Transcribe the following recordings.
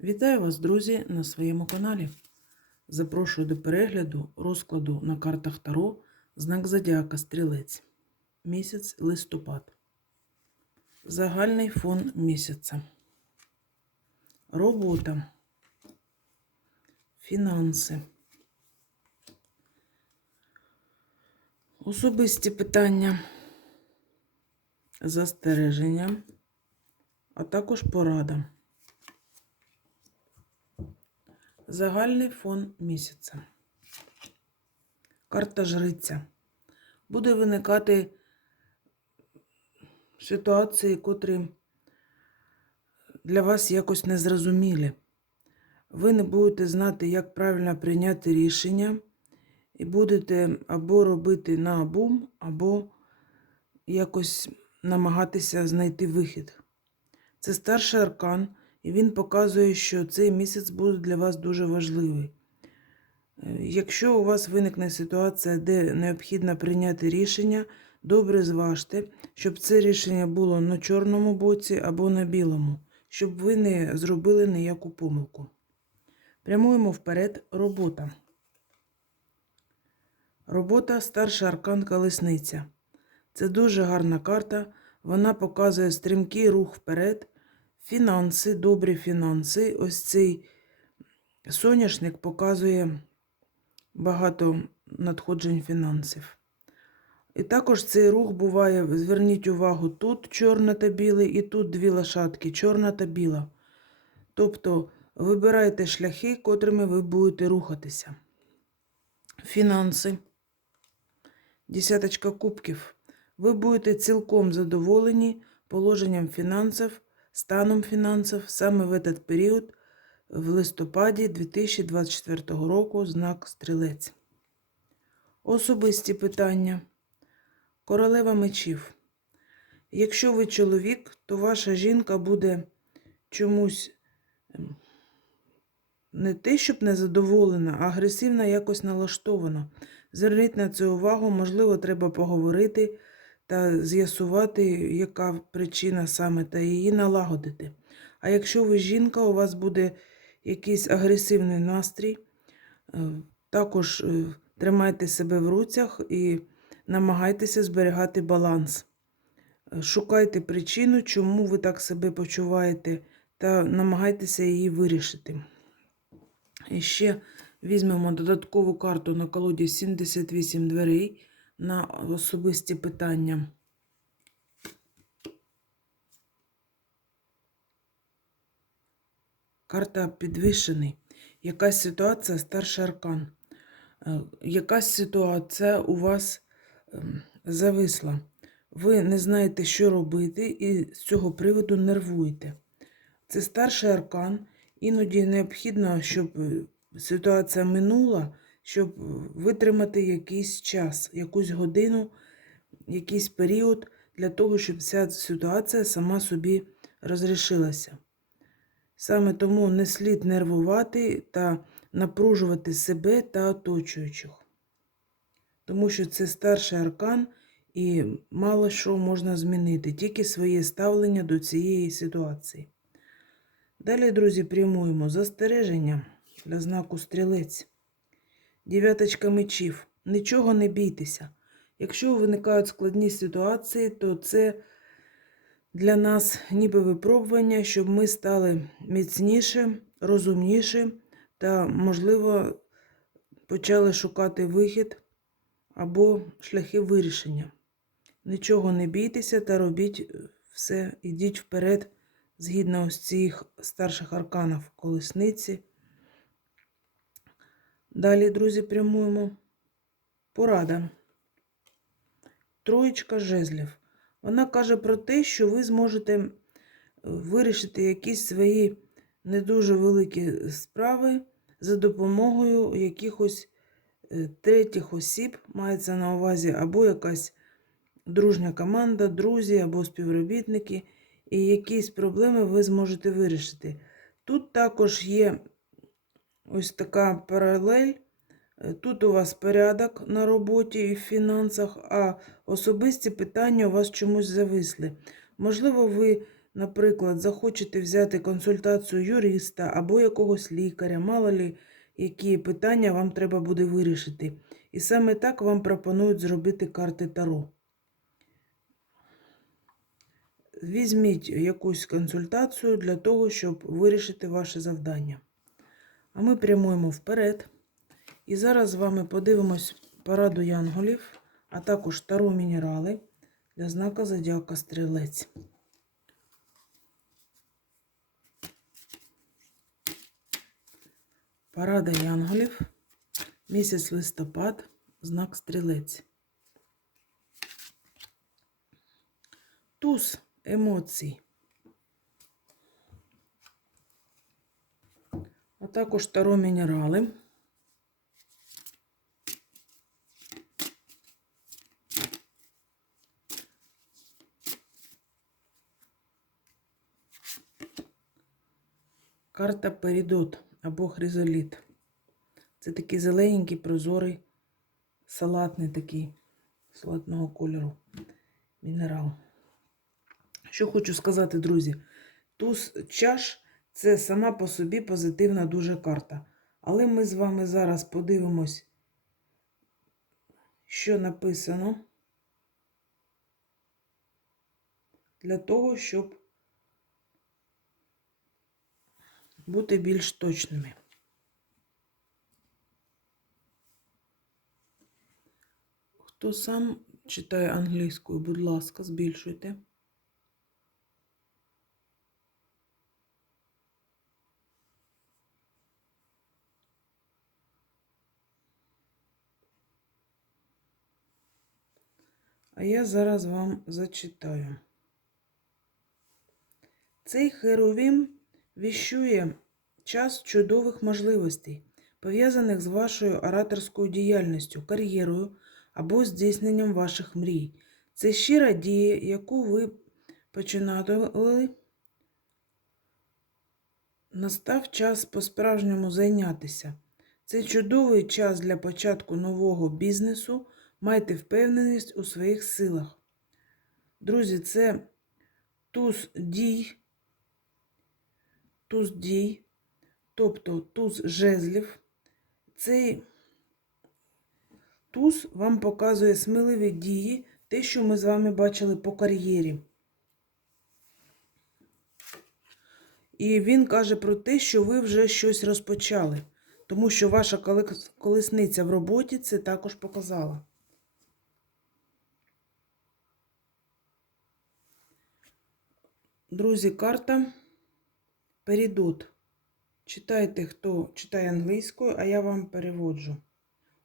Вітаю вас, друзі, на своєму каналі. Запрошую до перегляду розкладу на картах Таро знак Зодіака Стрілець. Місяць листопад. Загальний фон місяця. Робота. Фінанси. Особисті питання. Застереження, а також порада. Загальний фон місяця. Карта жриця. Буде виникати ситуації, котрі для вас якось незрозумілі. Ви не будете знати, як правильно прийняти рішення, і будете або робити на бум, або якось намагатися знайти вихід. Це старший аркан. І він показує, що цей місяць буде для вас дуже важливий. Е, Якщо у вас виникне ситуація, де необхідно прийняти рішення, добре зважте, щоб це рішення було на чорному боці або на білому, щоб ви не зробили ніяку помилку. Прямуємо вперед робота. Робота старший аркан колесниця. Це дуже гарна карта. Вона показує стрімкий рух вперед. Фінанси, добрі фінанси. Ось цей соняшник показує багато надходжень фінансів. І також цей рух буває, зверніть увагу, тут чорна та білий, і тут дві лошадки, чорна та біла. Тобто вибирайте шляхи, котрими ви будете рухатися. Фінанси. Десяточка кубків. Ви будете цілком задоволені положенням фінансів станом фінансів саме в этот період в листопаді 2024 року знак стрілець. Особисті питання. Королева мечів. Якщо ви чоловік, то ваша жінка буде чомусь ем, не те, щоб незадоволена, а агресивно якось налаштована. Зверніть на це увагу, можливо, треба поговорити та з'ясувати, яка причина саме, та її налагодити. А якщо ви жінка, у вас буде якийсь агресивний настрій, е, також е, тримайте себе в руцях і намагайтеся зберігати баланс. Е, Шукайте причину, чому ви так себе почуваєте, та намагайтеся її вирішити. І ще візьмемо додаткову карту на колоді 78 дверей на особисті питання. Карта підвищений. Якась ситуація, старший аркан. Е, Якась ситуація у вас ем, зависла. Ви не знаєте, що робити, і з цього приводу нервуєте. Це старший аркан. Іноді необхідно, щоб е, ситуація минула, щоб витримати якийсь час, якусь годину, якийсь період для того, щоб ця ситуація сама собі розрішилася. Саме тому не слід нервувати та напружувати себе та оточуючих. Тому що це старший аркан і мало що можна змінити, тільки своє ставлення до цієї ситуації. Далі, друзі, прямуємо застереження для знаку стрілець. Дев'яточка мечів. Нічого не бійтеся. Якщо виникають складні ситуації, то це для нас ніби випробування, щоб ми стали міцніше, розумніше та, можливо, почали шукати вихід або шляхи вирішення. Нічого не бійтеся та робіть все, ідіть вперед згідно ось цих старших арканів колесниці. Далі, друзі, прямуємо. Порада. Троєчка жезлів. Вона каже про те, що ви зможете вирішити якісь свої не дуже великі справи за допомогою якихось е, третіх осіб, мається на увазі, або якась дружня команда, друзі, або співробітники, і якісь проблеми ви зможете вирішити. Тут також є ось така паралель. Е, Тут у вас порядок на роботі і в фінансах, а особисті питання у вас чомусь зависли. Можливо, ви наприклад, захочете взяти консультацію юриста або якогось лікаря, мало лі, які питання вам треба буде вирішити. І саме так вам пропонують зробити карти Таро. Візьміть якусь консультацію для того, щоб вирішити ваше завдання. А ми прямуємо вперед. І зараз з вами подивимось параду янголів, а також таро мінерали для знака Зодіака Стрілець. Парада янголів, місяць листопад, знак Стрілець. Туз емоцій. А також таро мінерали. Карта Перідот або хризоліт. Це такий зелененький, прозорий, салатний такий, салатного кольору мінерал. Що хочу сказати, друзі, туз чаш це сама по собі позитивна дуже карта. Але ми з вами зараз подивимось, що написано для того, щоб бути більш точними. Хто сам читає англійською, будь ласка, збільшуйте. А я зараз вам зачитаю. Цей херовім віщує час чудових можливостей, пов'язаних з вашою ораторською діяльністю, кар'єрою або здійсненням ваших мрій. Це щира дія, яку ви починали. Настав час по-справжньому зайнятися. Це чудовий час для початку нового бізнесу. Майте впевненість у своїх силах. Друзі, це туз дій, туз дій, тобто туз жезлів. Цей туз вам показує сміливі дії, те, що ми з вами бачили по кар'єрі. І він каже про те, що ви вже щось розпочали, тому що ваша колесниця в роботі це також показала. Друзі, карта Перідот. Читайте, хто читає англійською, а я вам переводжу.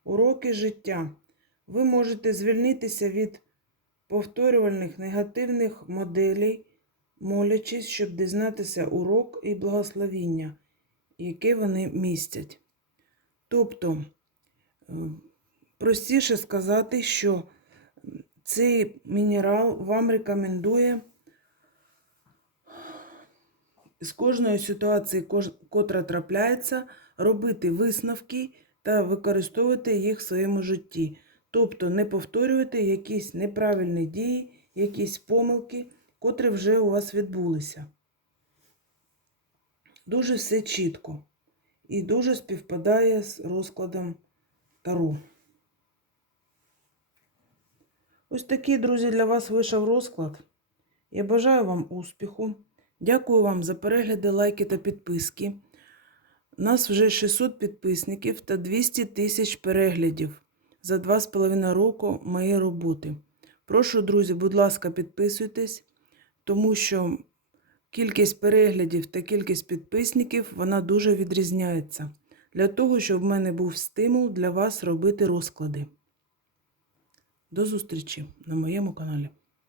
Уроки життя. Ви можете звільнитися від повторювальних негативних моделей, молячись, щоб дізнатися урок і благословіння, яке вони містять. Тобто, е, простіше сказати, що цей мінерал вам рекомендує з кожної ситуації, котра трапляється, робити висновки та використовувати їх в своєму житті. Тобто не повторювати якісь неправильні дії, якісь помилки, котрі вже у вас відбулися. Дуже все чітко і дуже співпадає з розкладом Таро. Ось такий, друзі, для вас вийшов розклад. Я бажаю вам успіху. Дякую вам за перегляди, лайки та підписки. У нас вже 600 підписників та 200 тисяч переглядів за 2,5 року моєї роботи. Прошу, друзі, будь ласка, підписуйтесь, тому що кількість переглядів та кількість підписників вона дуже відрізняється. Для того, щоб в мене був стимул для вас робити розклади. До зустрічі на моєму каналі.